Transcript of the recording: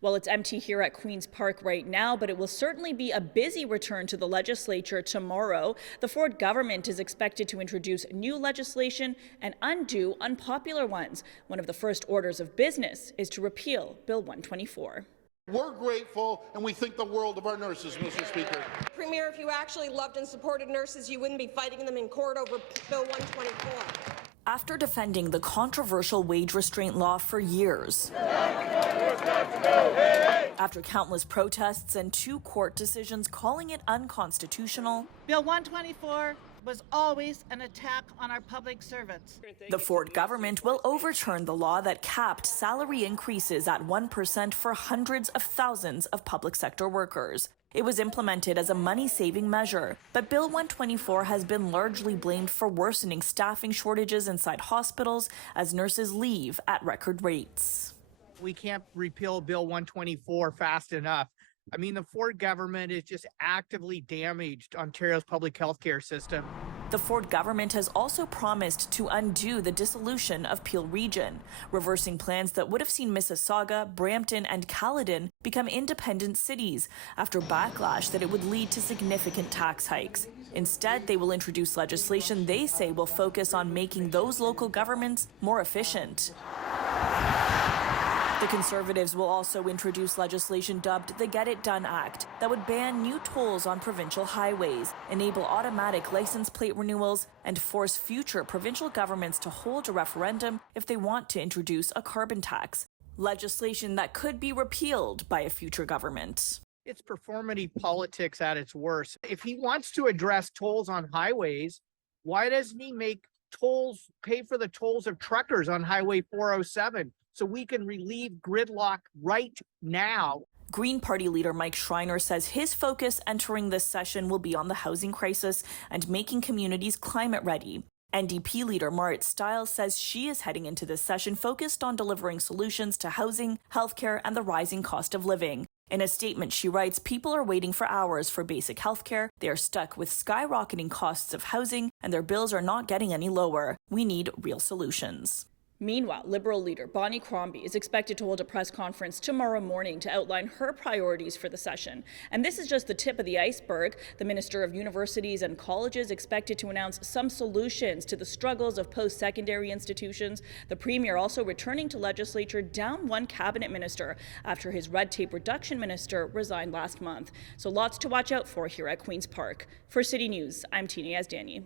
Well, it's empty here at Queen's Park right now, but it will certainly be a busy return to the legislature tomorrow. The Ford government is expected to introduce new legislation and undo unpopular ones. One of the first orders of business is to repeal Bill 124. We're grateful and we think the world of our nurses, Mr. Speaker. Premier, if you actually loved and supported nurses, you wouldn't be fighting them in court over Bill 124. After defending the controversial wage restraint law for years, after countless protests and 2 court decisions calling it unconstitutional, Bill 124 was always an attack on our public servants. The Ford government will overturn the law that capped salary increases at 1% for hundreds of thousands of public sector workers. It was implemented as a money-saving measure, but Bill 124 has been largely blamed for worsening staffing shortages inside hospitals as nurses leave at record rates. We can't repeal Bill 124 fast enough. I mean, the Ford government has just actively damaged Ontario's public health care system. The Ford government has also promised to undo the dissolution of Peel Region, reversing plans that would have seen Mississauga, Brampton, and Caledon become independent cities after backlash that it would lead to significant tax hikes. Instead, they will introduce legislation they say will focus on making those local governments more efficient. The Conservatives will also introduce legislation dubbed the Get It Done Act that would ban new tolls on provincial highways, enable automatic license plate renewals, and force future provincial governments to hold a referendum if they want to introduce a carbon tax, legislation that could be repealed by a future government. It's performative politics at its worst. If he wants to address tolls on highways, why doesn't he make pay for the tolls of truckers on Highway 407? So we can relieve gridlock right now. Green Party leader Mike Schreiner says his focus entering this session will be on the housing crisis and making communities climate ready. NDP leader Marit Stiles says she is heading into this session focused on delivering solutions to housing, healthcare, and the rising cost of living. In a statement, she writes, people are waiting for hours for basic healthcare. They are stuck with skyrocketing costs of housing, and their bills are not getting any lower. We need real solutions. Meanwhile, Liberal leader Bonnie Crombie is expected to hold a press conference tomorrow morning to outline her priorities for the session. And this is just the tip of the iceberg. The Minister of Universities and Colleges expected to announce some solutions to the struggles of post-secondary institutions. The Premier also returning to legislature down one cabinet minister after his red tape reduction minister resigned last month. So lots to watch out for here at Queen's Park. For City News, I'm Tina Yazdani.